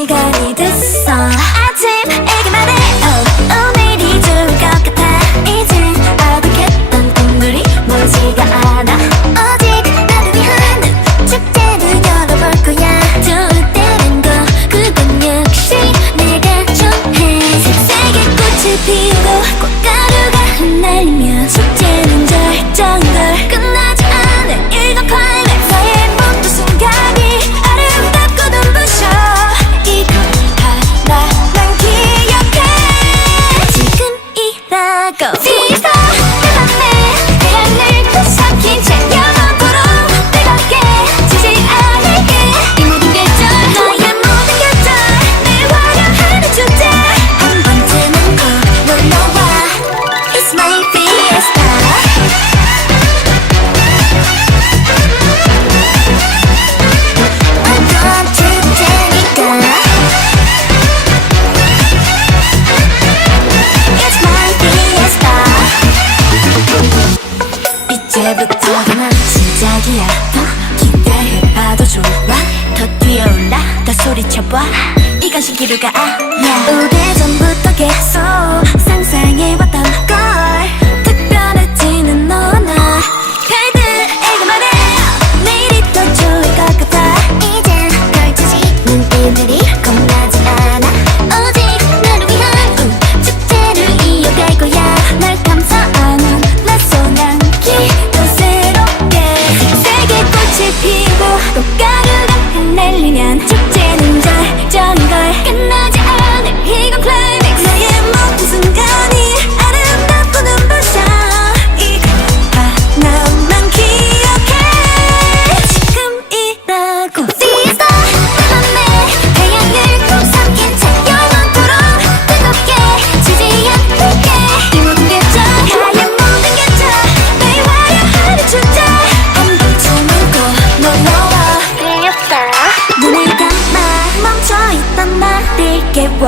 시간이 됐어. 아침에게 말해 오늘이 좋을 것 같아. 이젠 아득했던 꿈들이 멀지가 않아. 오직 나를 위한 축제를 열어볼 거야. 좋을 때란 거 그건 역시 내가 정해. 색색의 꽃을 피우고 꽃가루가 흩날리며 축제는 절정인 걸. 끝나지 않을 이건 클라이맥스. 나의 모든 순간이 아름답고 눈부셔. 이거 하나만 기억해. 지금이라고. Fever 내 맘에 태양을 부삭힌 채 영원토록 뜨겁게 지지 않을게. 이 모든 계절 너의 모든 계절 늘 화려하는 축제. 한 번쯤은 꼭 놀러와. It's my fiesta. 어떤 축제니까. It's my fiesta. 이제부터가 난 시작이야. 더 기대해봐도 좋아. 더 뛰어올라 더 소리쳐봐. 이건 신기루가 아니야. 오래전부터 계속 상상해왔던 걸. 특별해지는 너와 나. 별들에게 말해 내일이 더 좋을 것 같아. 이젠 펼쳐지는 일들이 겁나지 않아. 오직 나를 위한 축제를 이어갈 거야. 날 감싸안은 낯선 향기도 새롭게. 색색의 꽃을 피우고 꽃가루가 흩날리면 축제는 절정인 걸. 끝나지 않을 이건 클라이맥스. 나의 모든 순간이 아름답고 눈부셔. 이거 하나만 기억해. 지금이라고. Fever 내 맘에 태양을 부삭힌 채 영원토록 뜨겁게 지지 않을게. 이 모든 계절 나의 모든 계절 늘 화려하는 축제. 한 번쯤은 꼭 놀러와. 눈을 감아 멈춰있던 나를 깨워.